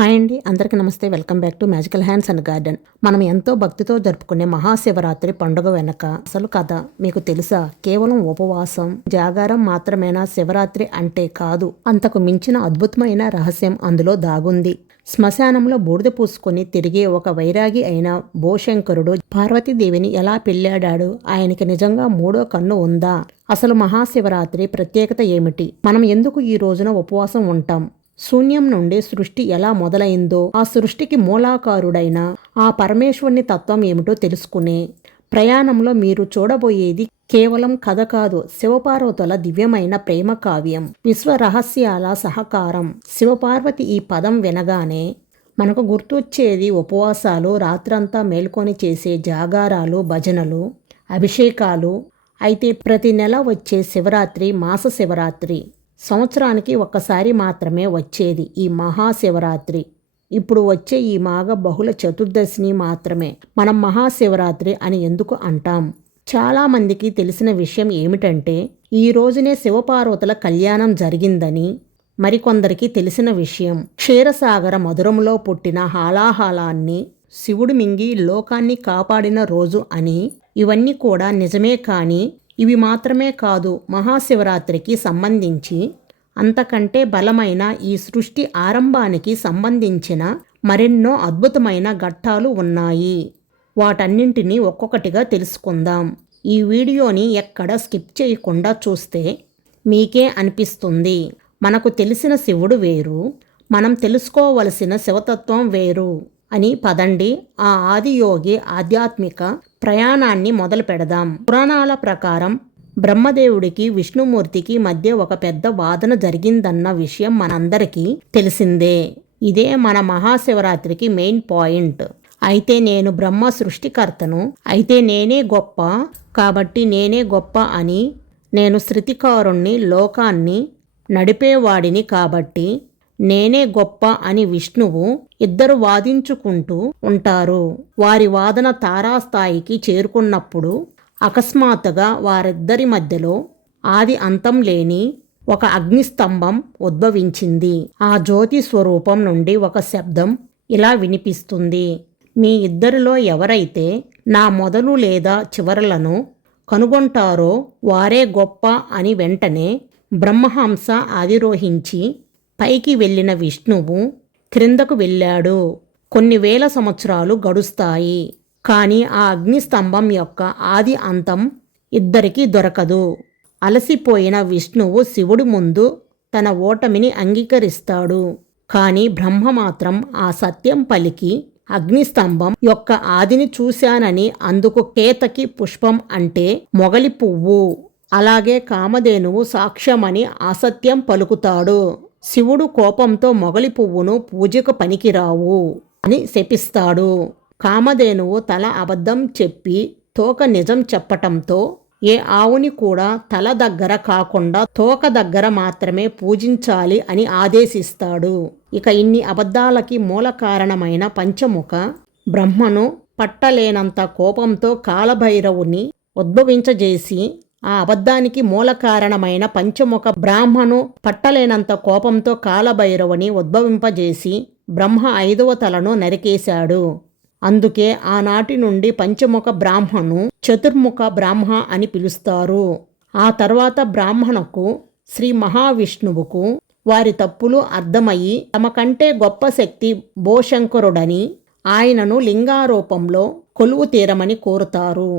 Hi అండి, అందరికీ నమస్తే. Welcome back to magical hands and garden. మనం ఎంతో భక్తితో జరుపుకునే మహాశివరాత్రి పండుగ వెనక అసలు కథ మీకు తెలుసా? కేవలం ఉపవాసం, జాగారం మాత్రమేనా శివరాత్రి అంటే? కాదు, అంతకు మించిన అద్భుతమైన రహస్యం అందులో దాగుంది. శ్మశానంలో బూడిద పూసుకొని తిరిగే ఒక వైరాగి అయిన భోశంకరుడు పార్వతీదేవిని ఎలా పెళ్ళాడాడు? ఆయనకి నిజంగా మూడో కన్ను ఉందా? అసలు మహాశివరాత్రి ప్రత్యేకత ఏమిటి? మనం ఎందుకు ఈ రోజున ఉపవాసం ఉంటాం? శూన్యం నుండి సృష్టి ఎలా మొదలైందో, ఆ సృష్టికి మూలాకారుడైన ఆ పరమేశ్వరుని తత్వం ఏమిటో తెలుసుకునే ప్రయాణంలో మీరు చూడబోయేది కేవలం కథ కాదు, శివపార్వతుల దివ్యమైన ప్రేమ కావ్యం, విశ్వ రహస్యాల సహకారం. శివపార్వతి ఈ పదం వినగానే మనకు గుర్తొచ్చేది ఉపవాసాలు, రాత్రంతా మేల్కొని చేసే జాగారాలు, భజనలు, అభిషేకాలు. అయితే ప్రతి నెల వచ్చే శివరాత్రి మాస శివరాత్రి, సంవత్సరానికి ఒక్కసారి మాత్రమే వచ్చేది ఈ మహాశివరాత్రి. ఇప్పుడు వచ్చే ఈ మాఘ బహుళ చతుర్దశిని మాత్రమే మనం మహాశివరాత్రి అని ఎందుకు అంటాం? చాలామందికి తెలిసిన విషయం ఏమిటంటే, ఈ రోజునే శివపార్వతుల కళ్యాణం జరిగిందని. మరికొందరికి తెలిసిన విషయం, క్షీరసాగర మధురంలో పుట్టిన హాలాహలాన్ని శివుడు మింగి లోకాన్ని కాపాడిన రోజు అని. ఇవన్నీ కూడా నిజమే, కానీ ఇవి మాత్రమే కాదు. మహాశివరాత్రికి సంబంధించి అంతకంటే బలమైన, ఈ సృష్టి ఆరంభానికి సంబంధించిన మరెన్నో అద్భుతమైన ఘట్టాలు ఉన్నాయి. వాటన్నింటినీ ఒక్కొక్కటిగా తెలుసుకుందాం. ఈ వీడియోని ఎక్కడ స్కిప్ చేయకుండా చూస్తే మీకే అనిపిస్తుంది, మనకు తెలిసిన శివుడు వేరు, మనం తెలుసుకోవలసిన శివతత్వం వేరు అని. పదండి, ఆ ఆదియోగి ఆధ్యాత్మిక ప్రయాణాన్ని మొదలు పెడదాం. పురాణాల ప్రకారం బ్రహ్మదేవుడికి విష్ణుమూర్తికి మధ్య ఒక పెద్ద వాదన జరిగిందన్న విషయం మనందరికీ తెలిసిందే. ఇదే మన మహాశివరాత్రికి మెయిన్ పాయింట్. అయితే నేను బ్రహ్మ సృష్టికర్తను, అయితే నేనే గొప్ప, కాబట్టి నేనే గొప్ప అని, నేను శృతికారుణ్ణి, లోకాన్ని నడిపేవాడిని కాబట్టి నేనే గొప్ప అని విష్ణువు. ఇద్దరు వాదించుకుంటూ ఉంటారు. వారి వాదన తారాస్థాయికి చేరుకున్నప్పుడు అకస్మాత్తుగా వారిద్దరి మధ్యలో ఆది అంతం లేని ఒక అగ్నిస్తంభం ఉద్భవించింది. ఆ జ్యోతి స్వరూపం నుండి ఒక శబ్దం ఇలా వినిపిస్తుంది: మీ ఇద్దరిలో ఎవరైతే నా మొదలు లేదా చివరలను కనుగొంటారో వారే గొప్ప అని. వెంటనే బ్రహ్మహంస అధిరోహించి పైకి వెళ్ళిన విష్ణువు క్రిందకు వెళ్ళాడు. కొన్ని వేల సంవత్సరాలు గడుస్తాయి, కానీ ఆ అగ్నిస్తంభం యొక్క ఆది అంతం ఇద్దరికీ దొరకదు. అలసిపోయిన విష్ణువు శివుడి ముందు తన ఓటమిని అంగీకరిస్తాడు. కానీ బ్రహ్మ మాత్రం ఆ సత్యం పలికి, అగ్నిస్తంభం యొక్క ఆదిని చూశానని, అందుకు కేతకి పుష్పం అంటే మొగలి పువ్వు, అలాగే కామధేనువు సాక్ష్యమని అసత్యం పలుకుతాడు. శివుడు కోపంతో మొగలి పువ్వును పూజకు పనికిరావు అని శపిస్తాడు. కామధేనువు తల అబద్ధం చెప్పి తోక నిజం చెప్పటంతో ఏ ఆవుని కూడా తల దగ్గర కాకుండా తోక దగ్గర మాత్రమే పూజించాలి అని ఆదేశిస్తాడు. ఇక ఇన్ని అబద్ధాలకి మూల కారణమైన పంచముఖ బ్రహ్మను పట్టలేనంత కోపంతో కాలభైరవుని ఉద్భవించజేసి, ఆ అబద్ధానికి మూల కారణమైన పంచముఖ బ్రాహ్మను పట్టలేనంత కోపంతో కాలభైరవుని ఉద్భవింపజేసి బ్రహ్మ 5వ తలను నరికేశాడు. అందుకే ఆనాటి నుండి పంచముఖ బ్రాహ్మను చతుర్ముఖ బ్రాహ్మ అని పిలుస్తారు. ఆ తర్వాత బ్రాహ్మణకు శ్రీ మహావిష్ణువుకు వారి తప్పులు అర్థమయ్యి తమ కంటే గొప్ప శక్తి భోశంకరుడని ఆయనను లింగారూపంలో కొలువు తీరమని కోరుతారు.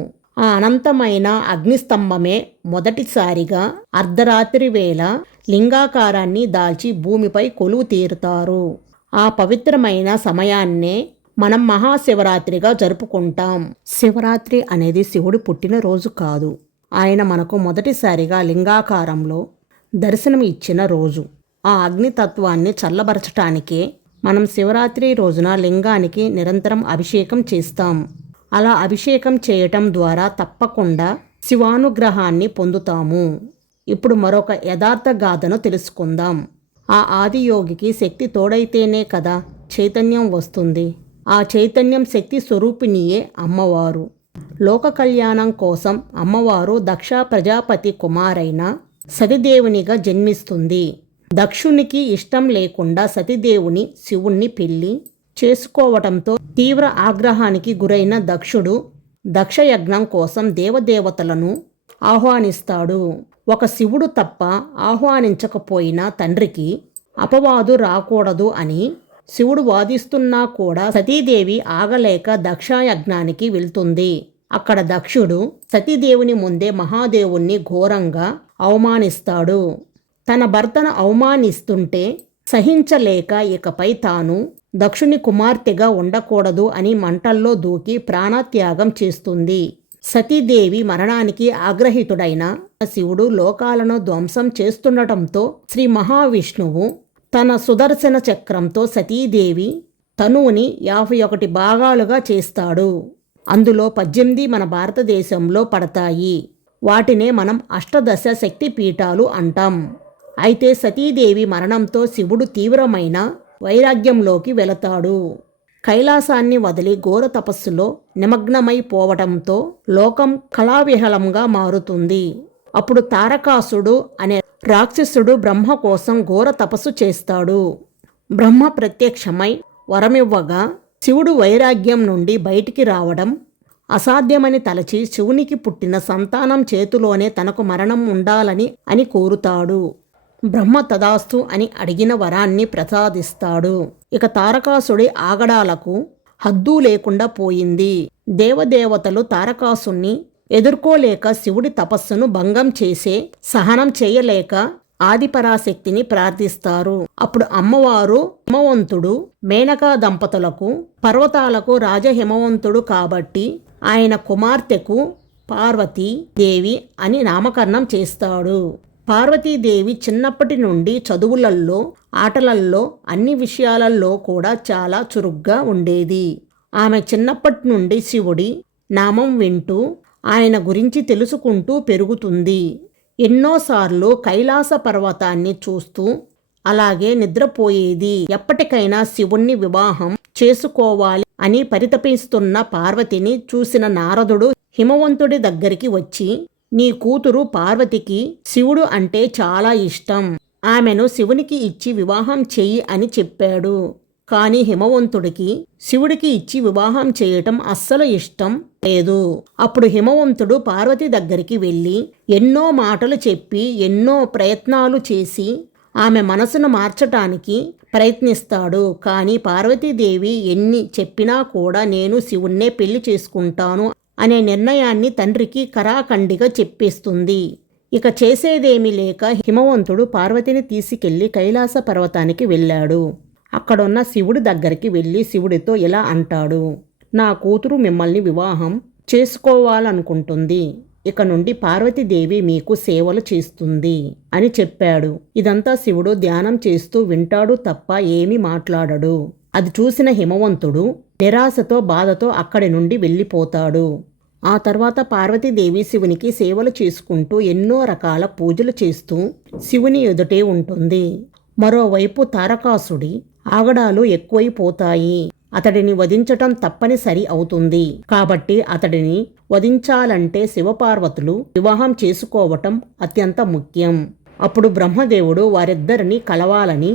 ఆ అనంతమైన అగ్నిస్తంభమే మొదటిసారిగా అర్ధరాత్రి వేళ లింగాకారాన్ని దాల్చి భూమిపై కొలువు తీరుతారు. ఆ పవిత్రమైన సమయాన్నే మనం మహాశివరాత్రిగా జరుపుకుంటాం. శివరాత్రి అనేది శివుడు పుట్టినరోజు కాదు, ఆయన మనకు మొదటిసారిగా లింగాకారంలో దర్శనం ఇచ్చిన రోజు. ఆ అగ్నితత్వాన్ని చల్లబరచటానికే మనం శివరాత్రి రోజున లింగానికి నిరంతరం అభిషేకం చేస్తాం. అలా అభిషేకం చేయటం ద్వారా తప్పకుండా శివానుగ్రహాన్ని పొందుతాము. ఇప్పుడు మరొక యథార్థ గాథను తెలుసుకుందాం. ఆ ఆదియోగికి శక్తి తోడైతేనే కదా చైతన్యం వస్తుంది. ఆ చైతన్యం శక్తి స్వరూపిణియే అమ్మవారు. లోక కళ్యాణం కోసం అమ్మవారు దక్ష ప్రజాపతి కుమారైన సతిదేవునిగా జన్మిస్తుంది. దక్షునికి ఇష్టం లేకుండా సతీదేవుని శివుణ్ణి పెళ్లి చేసుకోవటంతో తీవ్ర ఆగ్రహానికి గురైన దక్షుడు దక్షయజ్ఞం కోసం దేవదేవతలను ఆహ్వానిస్తాడు. ఒక శివుడు తప్ప ఆహ్వానించకపోయినా తండ్రికి అపవాదు రాకూడదు అని శివుడు వాదిస్తున్నా కూడా సతీదేవి ఆగలేక దక్షయజ్ఞానికి వెళ్తుంది. అక్కడ దక్షుడు సతీదేవుని ముందే మహాదేవుణ్ణి ఘోరంగా అవమానిస్తాడు. తన భర్తను అవమానిస్తుంటే సహించలేక ఇకపై తాను దక్షుని కుమార్తెగా ఉండకూడదు అని మంటల్లో దూకి ప్రాణత్యాగం చేస్తుంది. సతీదేవి మరణానికి ఆగ్రహితుడైన శివుడు లోకాలను ధ్వంసం చేస్తుండటంతో శ్రీ మహావిష్ణువు తన సుదర్శన చక్రంతో సతీదేవి తనువుని 51 భాగాలుగా చేస్తాడు. అందులో 18 మన భారతదేశంలో పడతాయి. వాటినే మనం అష్టదశ శక్తి పీఠాలు అంటాం. అయితే సతీదేవి మరణంతో శివుడు తీవ్రమైన వైరాగ్యంలోకి వెళతాడు. కైలాసాన్ని వదిలి ఘోర తపస్సులో నిమగ్నమైపోవటంతో లోకం కళావిహలంగా మారుతుంది. అప్పుడు తారకాసుడు అనే రాక్షసుడు బ్రహ్మ కోసం ఘోర తపస్సు చేస్తాడు. బ్రహ్మ ప్రత్యక్షమై వరమివ్వగా శివుడు వైరాగ్యం నుండి బయటికి రావడం అసాధ్యమని తలచి శివునికి పుట్టిన సంతానం చేతిలోనే తనకు మరణం ఉండాలని కోరుతాడు. బ్రహ్మ తదాస్తు అని అడిగిన వరాన్ని ప్రసాదిస్తాడు. ఇక తారకాసుడి ఆగడాలకు హద్దు లేకుండా పోయింది. దేవదేవతలు తారకాసుని ఎదుర్కోలేక శివుడి తపస్సును భంగం చేసే సహనం చేయలేక ఆదిపరాశక్తిని ప్రార్థిస్తారు. అప్పుడు అమ్మవారు హిమవంతుడు మేనకా దంపతులకు పర్వతాలకు రాజహిమవంతుడు కాబట్టి ఆయన కుమార్తెకు పార్వతీదేవి అని నామకరణం చేస్తాడు. పార్వతీదేవి చిన్నప్పటి నుండి చదువులల్లో, ఆటలల్లో, అన్ని విషయాలలో కూడా చాలా చురుగ్గా ఉండేది. ఆమె చిన్నప్పటి నుండి శివుడి నామం వింటూ ఆయన గురించి తెలుసుకుంటూ పెరుగుతుంది. ఎన్నోసార్లు కైలాస పర్వతాన్ని చూస్తూ అలాగే నిద్రపోయేది. ఎప్పటికైనా శివుణ్ణి వివాహం చేసుకోవాలి అని పరితపిస్తున్న పార్వతిని చూసిన నారదుడు హిమవంతుడి దగ్గరికి వచ్చి, నీ కూతురు పార్వతికి శివుడు అంటే చాలా ఇష్టం. ఆమెను శివునికి ఇచ్చి వివాహం చెయ్యి అని చెప్పాడు. కానీ హిమవంతుడికి శివుడికి ఇచ్చి వివాహం చేయటం అస్సలు ఇష్టం లేదు. అప్పుడు హిమవంతుడు పార్వతి దగ్గరికి వెళ్ళి ఎన్నో మాటలు చెప్పి ఎన్నో ప్రయత్నాలు చేసి ఆమె మనసును మార్చటానికి ప్రయత్నిస్తాడు. కానీ పార్వతీదేవి ఎన్ని చెప్పినా కూడా నేను శివుణ్ణే పెళ్లి చేసుకుంటాను అనే నిర్ణయాన్ని తండ్రికి కరాఖండిగా చెప్పేస్తుంది. ఇక చేసేదేమీ లేక హిమవంతుడు పార్వతిని తీసుకెళ్లి కైలాస పర్వతానికి వెళ్ళాడు. అక్కడున్న శివుడి దగ్గరికి వెళ్ళి శివుడితో ఇలా అంటాడు, నా కూతురు మిమ్మల్ని వివాహం చేసుకోవాలనుకుంటుంది. ఇక నుండి పార్వతీదేవి మీకు సేవలు చేస్తుంది అని చెప్పాడు. ఇదంతా శివుడు ధ్యానం చేస్తూ వింటాడు తప్ప ఏమీ మాట్లాడడు. అది చూసిన హిమవంతుడు నిరాశతో బాధతో అక్కడి నుండి వెళ్ళిపోతాడు. ఆ తర్వాత పార్వతీదేవి శివునికి సేవలు చేసుకుంటూ ఎన్నో రకాల పూజలు చేస్తూ శివుని ఎదుటే ఉంటుంది. మరోవైపు తారకాసుడి ఆగడాలు ఎక్కువైపోతాయి. అతడిని వధించటం తప్పనిసరి అవుతుంది. కాబట్టి అతడిని వధించాలంటే శివపార్వతులు వివాహం చేసుకోవటం అత్యంత ముఖ్యం. అప్పుడు బ్రహ్మదేవుడు వారిద్దరిని కలవాలని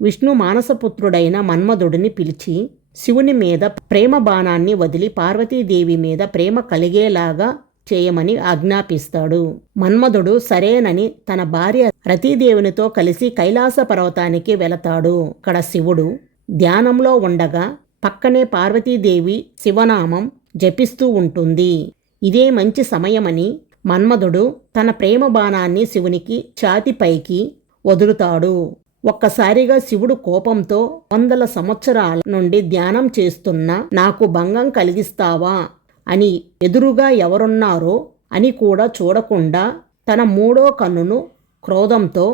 విష్ణు మానసపుత్రుడైన మన్మధుడిని పిలిచి శివుని మీద ప్రేమ బాణాన్ని వదిలి పార్వతీదేవి మీద ప్రేమ కలిగేలాగా చేయమని ఆజ్ఞాపిస్తాడు. మన్మధుడు సరేనని తన భార్య రతీదేవినితో కలిసి కైలాస పర్వతానికి వెళతాడు. అక్కడ శివుడు ధ్యానంలో ఉండగా పక్కనే పార్వతీదేవి శివనామం జపిస్తూ ఉంటుంది. ఇదే మంచి సమయమని మన్మధుడు తన ప్రేమ బాణాన్ని శివునికి ఛాతిపైకి వదులుతాడు. ఒక్కసారిగా శివుడు కోపంతో 100 సంవత్సరాల నుండి ధ్యానం చేస్తున్న నాకు భంగం కలిగిస్తావా అని ఎదురుగా ఎవరున్నారో అని కూడా చూడకుండా తన 3వ కన్నును క్రోధంతో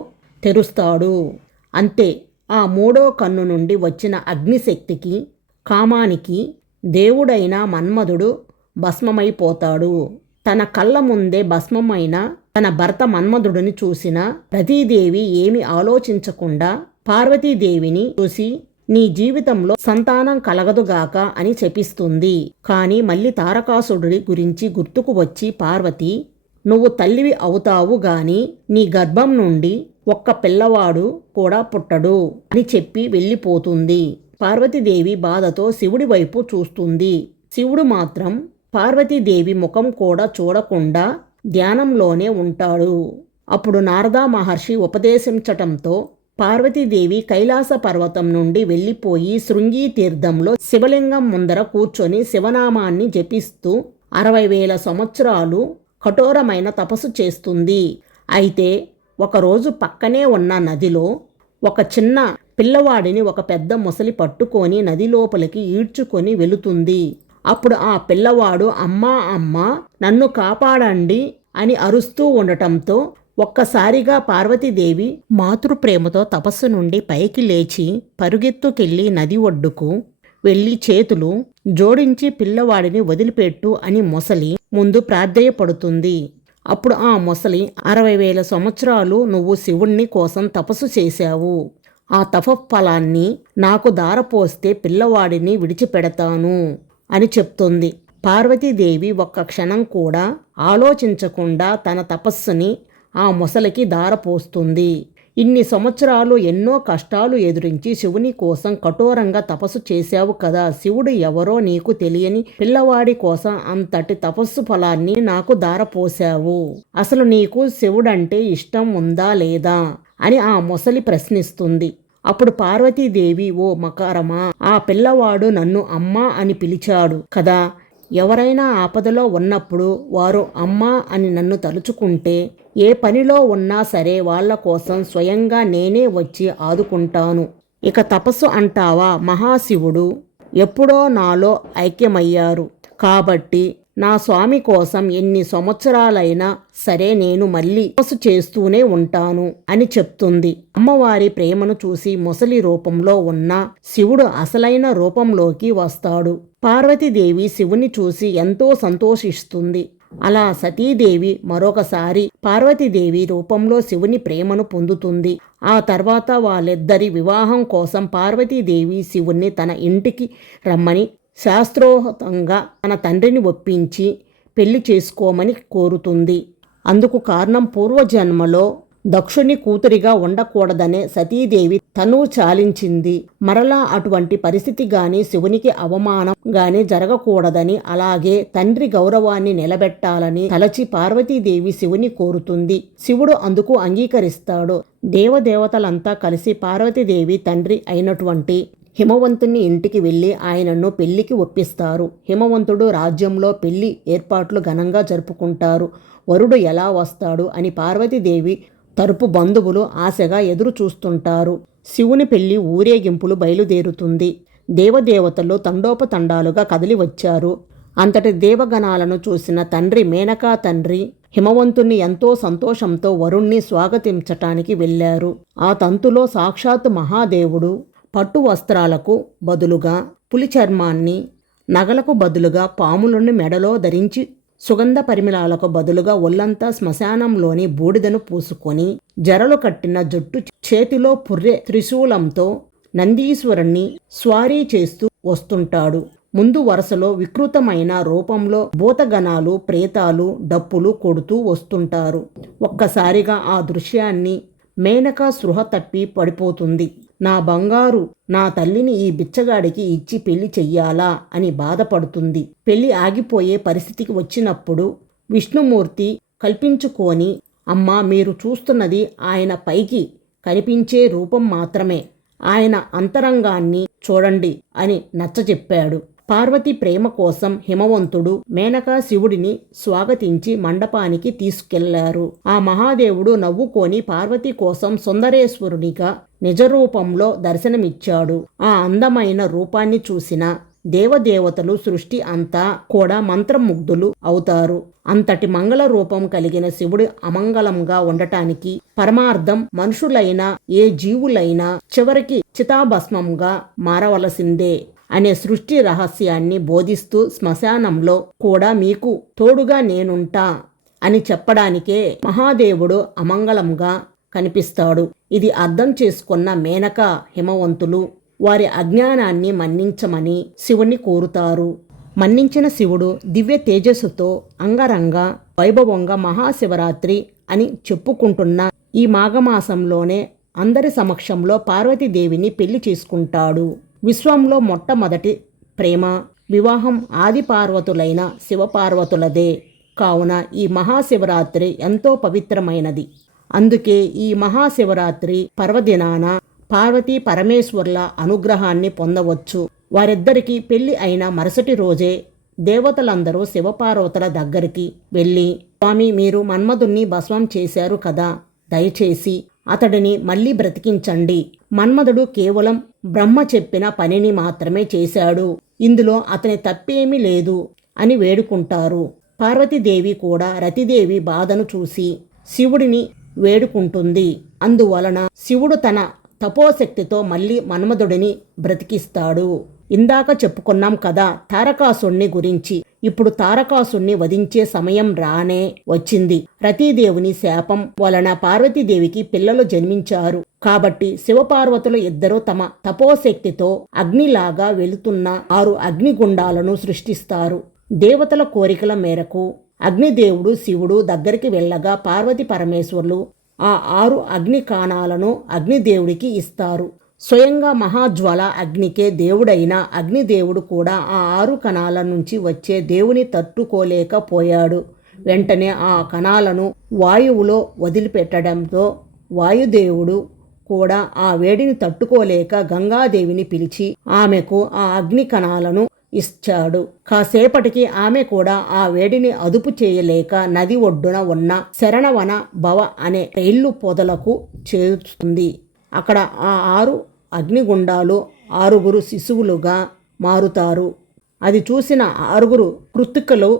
తెరుస్తాడు. అంతే, ఆ 3వ కన్ను నుండి వచ్చిన అగ్నిశక్తికి కామానికి దేవుడైన మన్మధుడు భస్మమైపోతాడు. తన కళ్ళ ముందే భస్మమైన తన భర్త మన్మధుడిని చూసిన రతీదేవి ఏమి ఆలోచించకుండా పార్వతీదేవిని చూసి నీ జీవితంలో సంతానం కలగదుగాక అని శపిస్తుంది. కానీ మళ్ళీ తారకాసుడి గురించి గుర్తుకు వచ్చి పార్వతి, నువ్వు తల్లివి అవుతావు గాని నీ గర్భం నుండి ఒక్క పిల్లవాడు కూడా పుట్టడు అని చెప్పి వెళ్ళిపోతుంది. పార్వతీదేవి బాధతో శివుడి వైపు చూస్తుంది. శివుడు మాత్రం పార్వతీదేవి ముఖం కూడా చూడకుండా ధ్యానంలోనే ఉంటాడు. అప్పుడు నారద మహర్షి ఉపదేశించటంతో పార్వతీదేవి కైలాస పర్వతం నుండి వెళ్ళిపోయి శృంగి తీర్థంలో శివలింగం ముందర కూర్చొని శివనామాన్ని జపిస్తూ 60,000 సంవత్సరాలు కఠోరమైన తపస్సు చేస్తుంది. అయితే ఒకరోజు పక్కనే ఉన్న నదిలో ఒక చిన్న పిల్లవాడిని ఒక పెద్ద మొసలి పట్టుకొని నది లోపలికి ఈడ్చుకొని వెళుతుంది. అప్పుడు ఆ పిల్లవాడు అమ్మా అమ్మా నన్ను కాపాడండి అని అరుస్తూ ఉండటంతో ఒక్కసారిగా పార్వతీదేవి మాతృప్రేమతో తపస్సు నుండి పైకి లేచి పరుగెత్తుకెళ్ళి నది ఒడ్డుకు వెళ్ళి చేతులు జోడించి పిల్లవాడిని వదిలిపెట్టు అని మొసలి ముందు ప్రాధేయపడుతుంది. అప్పుడు ఆ మొసలి 60,000 సంవత్సరాలు నువ్వు శివుణ్ణి కోసం తపస్సు చేశావు. ఆ తపఫలాన్ని నాకు దారపోస్తే పిల్లవాడిని విడిచిపెడతాను అని చెప్తుంది. పార్వతీదేవి ఒక్క క్షణం కూడా ఆలోచించకుండా తన తపస్సుని ఆ మొసలికి దారపోస్తుంది. ఇన్ని సంవత్సరాలు ఎన్నో కష్టాలు ఎదురించి శివుని కోసం కఠోరంగా తపస్సు చేశావు కదా, శివుడు ఎవరో నీకు తెలియని పిల్లవాడి కోసం అంతటి తపస్సు ఫలాన్ని నాకు దారపోశావు. అసలు నీకు శివుడంటే ఇష్టం ఉందా లేదా అని ఆ మొసలి ప్రశ్నిస్తుంది. అప్పుడు పార్వతీదేవి, ఓ మకరమా, ఆ పిల్లవాడు నన్ను అమ్మా అని పిలిచాడు కదా, ఎవరైనా ఆపదలో ఉన్నప్పుడు వారు అమ్మా అని నన్ను తలుచుకుంటే ఏ పనిలో ఉన్నా సరే వాళ్ళ కోసం స్వయంగా నేనే వచ్చి ఆదుకుంటాను. ఇక తపస్సు అంటావా, మహాశివుడు ఎప్పుడో నాలో ఐక్యమయ్యారు కాబట్టి నా స్వామి కోసం ఎన్ని సంవత్సరాలైనా సరే నేను మళ్ళీ తపస్సు చేస్తూనే ఉంటాను అని చెప్తుంది. అమ్మవారి ప్రేమను చూసి మొసలి రూపంలో ఉన్న శివుడు అసలైన రూపంలోకి వస్తాడు. పార్వతీదేవి శివుని చూసి ఎంతో సంతోషిస్తుంది. అలా సతీదేవి మరొకసారి పార్వతీదేవి రూపంలో శివుని ప్రేమను పొందుతుంది. ఆ తర్వాత వాళ్ళిద్దరి వివాహం కోసం పార్వతీదేవి శివుణ్ణి తన ఇంటికి రమ్మని శాస్త్రోక్తంగా తన తండ్రిని ఒప్పించి పెళ్లి చేసుకోమని కోరుతుంది. అందుకు కారణం పూర్వజన్మలో దక్షుని కూతురిగా ఉండకూడదనే సతీదేవి తనువు చాలించింది. మరలా అటువంటి పరిస్థితి గాని శివునికి అవమానం గాని జరగకూడదని, అలాగే తండ్రి గౌరవాన్ని నిలబెట్టాలని తలచి పార్వతీదేవి శివుని కోరుతుంది. శివుడు అందుకు అంగీకరిస్తాడు. దేవదేవతలంతా కలిసి పార్వతీదేవి తండ్రి అయినటువంటి హిమవంతుని ఇంటికి వెళ్ళి ఆయనను పెళ్లికి ఒప్పిస్తారు. హిమవంతుడు రాజ్యంలో పెళ్లి ఏర్పాట్లు ఘనంగా జరుపుకుంటారు. వరుడు ఎలా వస్తాడు అని పార్వతీదేవి తరపు బంధువులు ఆశగా ఎదురు చూస్తుంటారు. శివుని పెళ్లి ఊరేగింపులు బయలుదేరుతుంది. దేవదేవతలు తండోపతండాలుగా కదిలి వచ్చారు. అంతటి దేవగణాలను చూసిన తండ్రి మేనకా తండ్రి హిమవంతుణ్ణి ఎంతో సంతోషంతో వరుణ్ణి స్వాగతించటానికి వెళ్ళారు. ఆ తంతులో సాక్షాత్తు మహాదేవుడు పట్టు వస్త్రాలకు బదులుగా పులి చర్మాన్ని, నగలకు బదులుగా పాములను మెడలో ధరించి, సుగంధ పరిమళాలకు బదులుగా ఒళ్లంతా శ్మశానంలోని బూడిదను పూసుకొని, జరలు కట్టిన జుట్టు, చేతిలో పుర్రె త్రిశూలంతో నందీశ్వరుణ్ణి స్వారీ చేస్తూ వస్తుంటాడు. ముందు వరుసలో వికృతమైన రూపంలో భూతగణాలు, ప్రేతాలు డప్పులు కొడుతూ వస్తుంటారు. ఒక్కసారిగా ఆ దృశ్యాన్ని మేనక స్పృహ తప్పి పడిపోతుంది. నా బంగారు, నా తల్లిని ఈ బిచ్చగాడికి ఇచ్చి పెళ్లి చెయ్యాలా అని బాధపడుతుంది. పెళ్లి ఆగిపోయే పరిస్థితికి వచ్చినప్పుడు విష్ణుమూర్తి కల్పించుకొని, అమ్మా, మీరు చూస్తున్నది ఆయన పైకి కనిపించే రూపం మాత్రమే, ఆయన అంతరంగాన్ని చూడండి అని నచ్చజెప్పాడు. పార్వతి ప్రేమ కోసం హిమవంతుడు మేనకా శివుడిని స్వాగతించి మండపానికి తీసుకెళ్లారు. ఆ మహాదేవుడు నవ్వుకొని పార్వతి కోసం సుందరేశ్వరునిగా నిజరూపంలో దర్శనమిచ్చాడు. ఆ అందమైన రూపాన్ని చూసిన దేవదేవతలు, సృష్టి అంతా కూడా మంత్రముగ్ధులు అవుతారు. అంతటి మంగళ రూపం కలిగిన శివుడు అమంగళంగా ఉండటానికి పరమార్థం మనుషులైనా ఏ జీవులైనా చివరికి చితాభస్మంగా మారవలసిందే అనే సృష్టి రహస్యాన్ని బోధిస్తూ శ్మశానంలో కూడా మీకు తోడుగా నేనుంటా అని చెప్పడానికే మహాదేవుడు అమంగళంగా కనిపిస్తాడు. ఇది అర్థం చేసుకున్న మేనక హిమవంతులు వారి అజ్ఞానాన్ని మన్నించమని శివుణ్ణి కోరుతారు. మన్నించిన శివుడు దివ్య తేజస్సుతో అంగరంగ వైభవంగా మహాశివరాత్రి అని చెప్పుకుంటున్న ఈ మాఘమాసంలోనే అందరి సమక్షంలో పార్వతీదేవిని పెళ్లి చేసుకుంటాడు. విశ్వంలో మొట్టమొదటి ప్రేమ వివాహం ఆది పార్వతులైన శివపార్వతులదే. కావున ఈ మహాశివరాత్రి ఎంతో పవిత్రమైనది. అందుకే ఈ మహాశివరాత్రి పర్వదినాన పార్వతీ పరమేశ్వర్ల అనుగ్రహాన్ని పొందవచ్చు. వారిద్దరికీ పెళ్లి అయిన మరుసటి రోజే దేవతలందరూ శివపార్వతుల దగ్గరికి వెళ్ళి, స్వామి, మీరు మన్మధుణ్ణి భస్మం చేశారు కదా, దయచేసి అతడిని మళ్ళీ బ్రతికించండి. మన్మధుడు కేవలం బ్రహ్మ చెప్పిన పనిని మాత్రమే చేశాడు, ఇందులో అతని తప్పేమీ లేదు అని వేడుకుంటారు. పార్వతీదేవి కూడా రతిదేవి బాధను చూసి శివుడిని వేడుకుంటుంది. అందువలన శివుడు తన తపోశక్తితో మళ్ళీ మన్మధుడిని బ్రతికిస్తాడు. ఇందాక చెప్పుకున్నాం కదా తారకాసుణ్ణి గురించి. ఇప్పుడు తారకాసుణ్ణి వధించే సమయం రానే వచ్చింది. రతీదేవుని శాపం వలన పార్వతీదేవికి పిల్లలు జన్మించారు. కాబట్టి శివపార్వతులు ఇద్దరూ తమ తపోశక్తితో అగ్నిలాగా వెళుతున్న 6 అగ్నిగుండాలను సృష్టిస్తారు. దేవతల కోరికల మేరకు అగ్నిదేవుడు శివుడు దగ్గరికి వెళ్ళగా పార్వతీ పరమేశ్వర్లు ఆ 6 అగ్నికాణాలను అగ్నిదేవుడికి ఇస్తారు. స్వయంగా మహాజ్వాల అగ్నికే దేవుడైన అగ్నిదేవుడు కూడా ఆ 6 కణాల నుంచి వచ్చే దేవుని తట్టుకోలేకపోయాడు. వెంటనే ఆ కణాలను వాయువులో వదిలిపెట్టడంతో వాయుదేవుడు కూడా ఆ వేడిని తట్టుకోలేక గంగాదేవిని పిలిచి ఆమెకు ఆ అగ్ని కణాలను ఇచ్చాడు. కాసేపటికి ఆమె కూడా ఆ వేడిని అదుపు చేయలేక నది ఒడ్డున ఉన్న శరణవన భవ అనే రైలు పొదలకు చేరుతుంది. అక్కడ ఆ 6 అగ్నిగుండాలు 6 శిశువులుగా మారుతారు. అది చూసిన 6 కృత్తికలు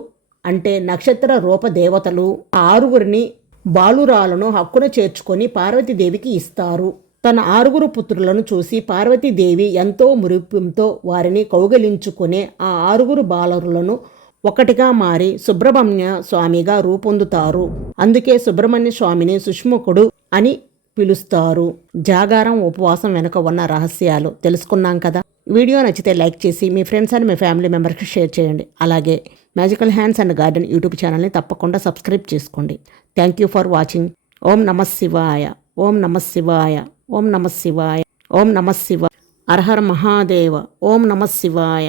అంటే నక్షత్ర రూప దేవతలు ఆ 6 బాలురాలను హక్కున చేర్చుకొని పార్వతీదేవికి ఇస్తారు. తన 6 పుత్రులను చూసి పార్వతీదేవి ఎంతో మురిపెంతో వారిని కౌగలించుకునే ఆ 6 బాలరులను ఒకటిగా మారి సుబ్రహ్మణ్య స్వామిగా రూపొందుతారు. అందుకే సుబ్రహ్మణ్య స్వామిని సుష్ముఖుడు అని పిలుస్తారు. జాగారం ఉపవాసం వెనుక ఉన్న రహస్యాలు తెలుసుకున్నాం కదా. వీడియో నచ్చితే లైక్ చేసి మీ ఫ్రెండ్స్ అండ్ మీ ఫ్యామిలీ మెంబర్స్కి షేర్ చేయండి. అలాగే magical hands and garden YouTube ఛానల్ని తప్పకుండా సబ్స్క్రైబ్ చేసుకోండి. Thank you for watching. Om Namah Shivaya, ఓం నమః శివాయ, ఓం నమః శివాయ, ఓం నమః శివాయ. హర హర మహాదేవ. ఓం నమః శివాయ.